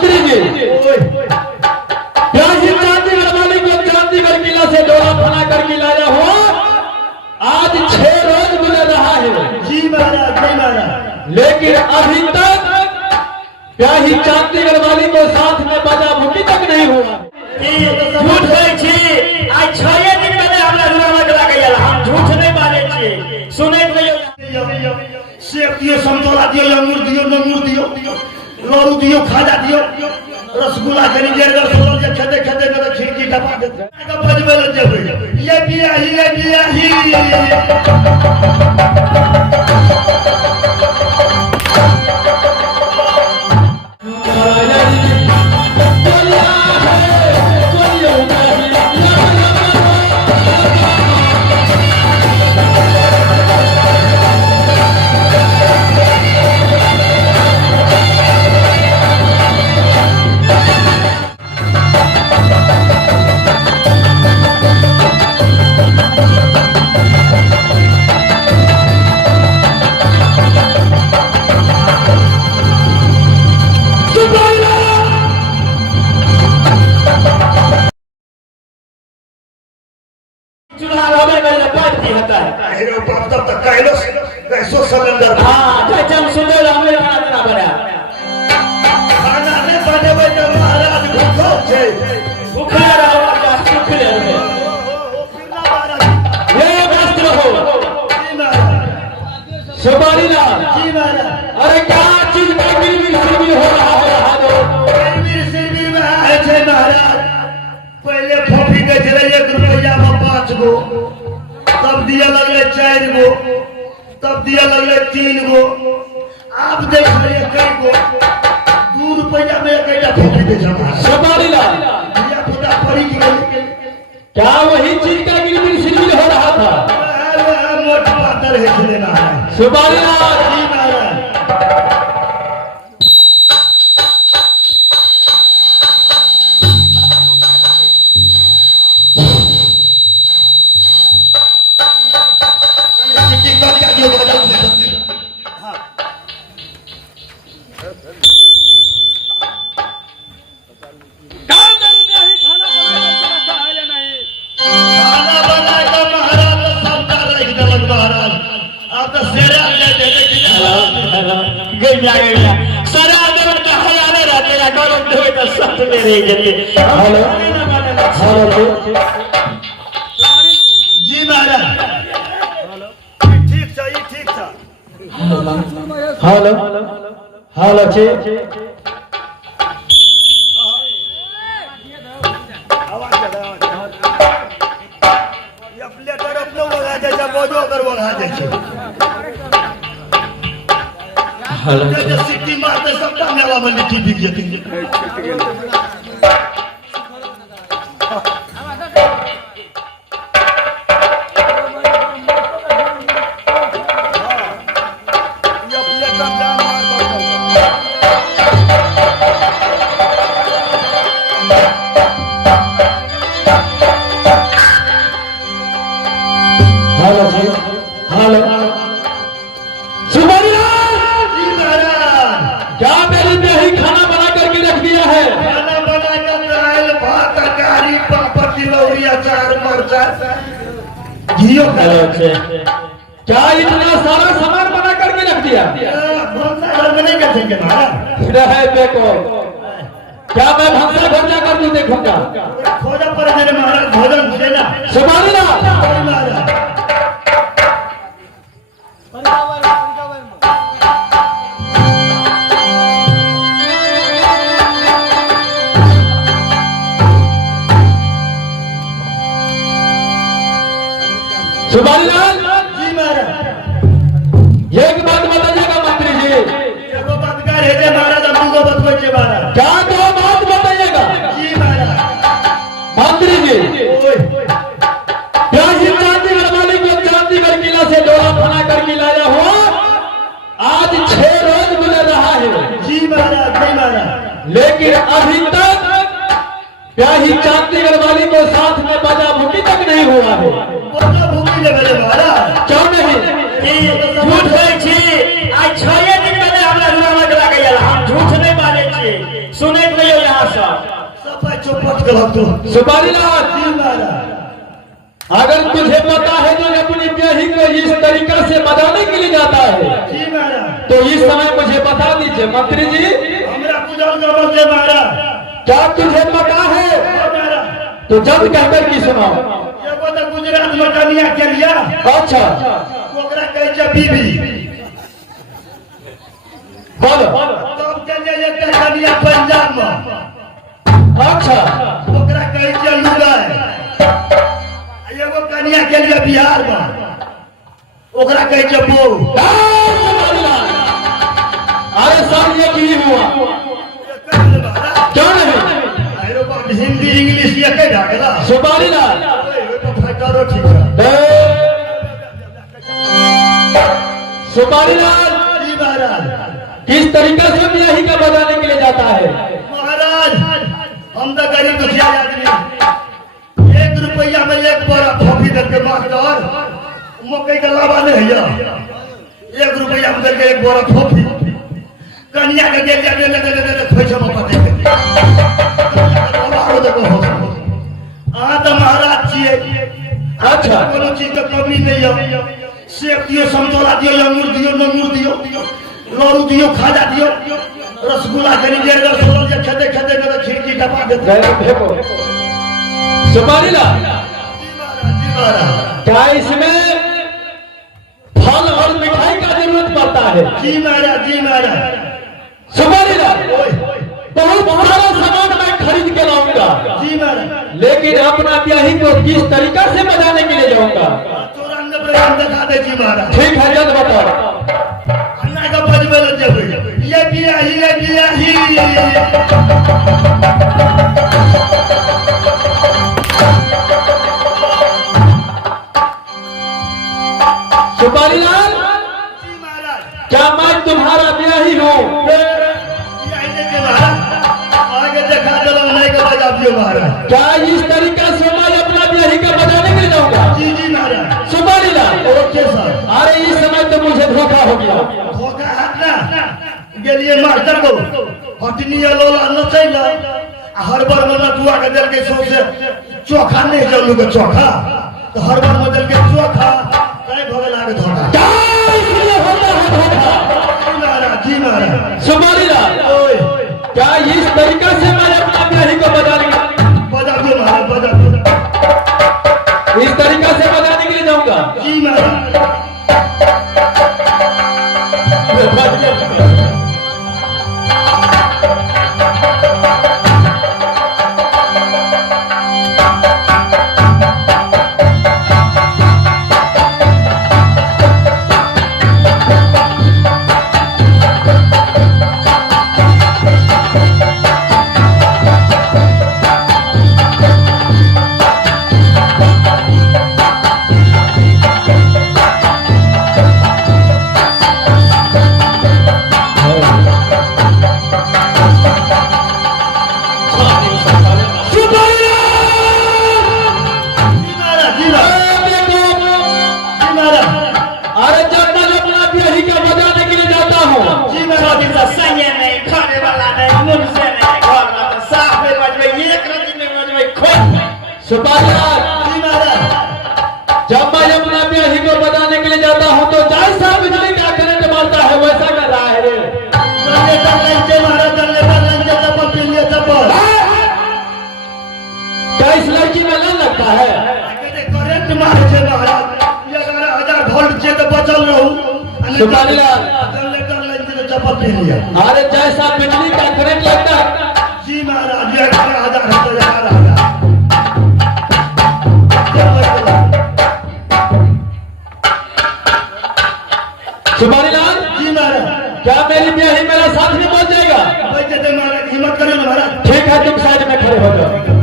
मंत्री जी प्यासी चांदीगढ़ वाली को चांदीगढ़ किला से डोला बना करके लाया हुआ आज 6 रोज गुजर रहा है। जी महाराज, जी महाराज। लेकिन अभी तक प्यासी चांदीगढ़ वाली को साथ में बजा भूखी तक नहीं हुआ। झूठ कहै छी, आज 6 दिन पहले हमरा जुर्माना लगा गेल, हम झूठ नहीं माने छी। सुने सेब दियो, समतोला दियो, अंगूर दियो, नंगूर दियो, लड्डू दियो, खाजा दियो, रसगुल्ला कनी जेर कर सोल जे खेते खेते में तो खिड़की टपा देते का बजबे लग जाबे ये बियाही, ये बियाही। अरे क्या चीज का गिरवी सिरवी हो रहा है? गिरवी सिरवी में है छे महाराज। पहले फोफी के चले 1 रुपया में 5 गो, तब दिया लगले 4 गो, तब दिया लगले 3 गो, आप देख रहे कई गो 2 रुपया में एकटा फोफी दे जमा। सुपारीलाल दिया पुता पड़ी की क्या वही चीज का गिरवी सिरवी हो रहा था? मोट पातर है चले महाराज। सुपारीलाल जी महाराज। जी महाराज ठीक था, ये ठीक था। हेलो हेलो जी आवाज ये प्लेटर अपनो वगा दे जब बोझो कर वगा दे छे। हेलो जे सिटी मारते सब टांगला में लिट्टी बिक जेती। हेलो जी हेलो सुपारीलाल जी महाराज। क्या मेरी बेही खाना बना करके रख दिया है? खाना बना कर दाल भात तरकारी पापड़ तिलौरी अचार मरचा घियो का। क्या इतना सारा सामान बना करके रख दिया? घर में नहीं कर सके महाराज। रहे देखो क्या मैं भंसा भंजा कर दूं देखूंगा। खोजा पर मेरे महाराज भोजन देना। सुपारीलाल महाराज सुपारीलाल जी महाराज। एक बात बताइएगा मंत्री जी। एगो बात कह रहे थे महाराज, हम दूगो बतबै छे महाराज। क्या दो बात बताइएगा जी महाराज। मंत्री जी? प्यासी चांदीगढ़ वाली को चांदीगढ़ किला से डोला बना करके लाया हुआ आज 6 रोज गुजर रहा है। जी महाराज, जी महाराज। लेकिन अभी तक प्यासी चांदीगढ़ वाली को साथ में बजा भूखी तक नहीं हुआ है। बोला भूखी ले मेरे महाराज। क्यों नहीं? झूठ कहै छी, आज 6 दिन पहले हमरा जुर्माना लगा गेल, हम झूठ नहीं माने छी। सुने नहीं यहाँ सब चौपट गलत तो सुपारी लाल, जी महाराज। अगर तुझे पता है जो अपनी ब्याही को इस तरीका से बजाने के लिए जाता है जी महाराज, तो इस समय मुझे बता दीजिए मंत्री जी, हमरा पूजन गबल से महाराज। क्या तुझे पता है? महाराज तो जल्द कहकर की सुनाओ। एगो तो गुजरात में कन्या के लिया, अच्छा ओकरा कहै छै बीबी। बोलो। तब चले जेतै कन्या पंजाब में, अच्छा ओकरा कहै छै लुगाई। एगो कन्या के लिए बिहार में, ओकरा कहै छै बहू। अरे सर ये की हुआ? क्यों नहीं? हिंदी इंग्लिश ये कह ढाकला सुपारी लाल, फटारो ठीक है। सुपारी लाल, जी महाराज। किस तरीका से ब्याही का बजाने के लिए जाता है? महाराज हम तो गरीब दुखिया आदमी, 1 रुपया में एक बोरा फोफी देते मास्टर, मकई का लावा नहीं है। 1 रुपया में देके एक बोरा फोफी, कन्या के दे दे खोइछ में पटे तो महाराज छिए। अच्छा कोनो चीज के कमी नहीं है। सेब दियो, संतोला दियो, अंगूर दियो, नंगूर दियो, लड्डू दियो, खाजा दियो, रसगुल्ला कनी देर में सोलर जे खेते खेते में खिड़की टपा देते। सुपारी लाल, जी महाराज। क्या इसमें फल और मिठाई का जरूरत पड़ता है? जी महाराज, जी महाराज। सुपारी लाल, बहुत सारा सामान मैं खरीद के लाऊंगा, जी महाराज। लेकिन अपना ब्याही को किस तरीका से बजाने के लिए जाऊंगा? तुरंत प्रोग्राम दिखा दे जी महाराज। ठीक है जल्द बताओ। अन्ना का बजबे लग जाबे, ये बियाही, ये बियाही। सुपारी लाल, जी महाराज। क्या मैं तुम्हारा ब्याही हूँ? आगे देखा चलो नहीं का बजा दियो महाराज। क्या इस तरीका से मैं अपना ब्याही का बजाने के लिए जाऊंगा? जी जी महाराज। सुपारी लाल, ओके सर। अरे इस समय तो मुझे धोखा हो गया। धोखा हाथ ना गेलिए मास्टर को हटनी लोला नचैला, हर बार में नटुआ के दिल के सौसे चोखा नहीं चलू के चोखा, तो हर बार में दिल के चोखा कई भगे लागे धोखा। क्या इसलिए होता है धोखा? जी महाराज, जी महाराज। सुपारी लाल, ओए क्या इस तरीका से मैं अपना ब्याही को बजाने बजा दियो महाराज, बजा दियो। इस तरीका से बजाने के लिए जाऊंगा? जी महाराज। अरे जब मैं अपना ब्याही का बजाने के लिए जाता हूँ, जी महाराज। सही नहीं, खाने वाला नहीं, मुझसे नहीं, घर में तो साफ में बजबे, एक रजी में बजबे, खोल में। सुपारी लाल, जी महाराज। जब मैं अपना ब्याही को बजाने के लिए जाता हूँ तो जैसा बिजली का करंट मारता है वैसा कर रहा है रे। चलने तक लंचे महाराज, चलने तक लंचे चप्पल पहनिए चप्पल। क्या इस लड़की में लग लगता है? करंट मारे छे महाराज, 11,000 वोल्ट छे तो बचल रहू। सुपारी लाल, चलने तक लंचे तो चप्पल पहनिए। अरे जैसा बिजली का करंट लगता है। जी महाराज, 11,000 है तो 11,000। सुपारी लाल, जी महाराज। क्या मेरी ब्याही मेरा साथ में पहुंच जाएगा? बैठे थे महाराज, हिम्मत करिए महाराज। ठीक है, तुम साइड में खड़े हो जाओ।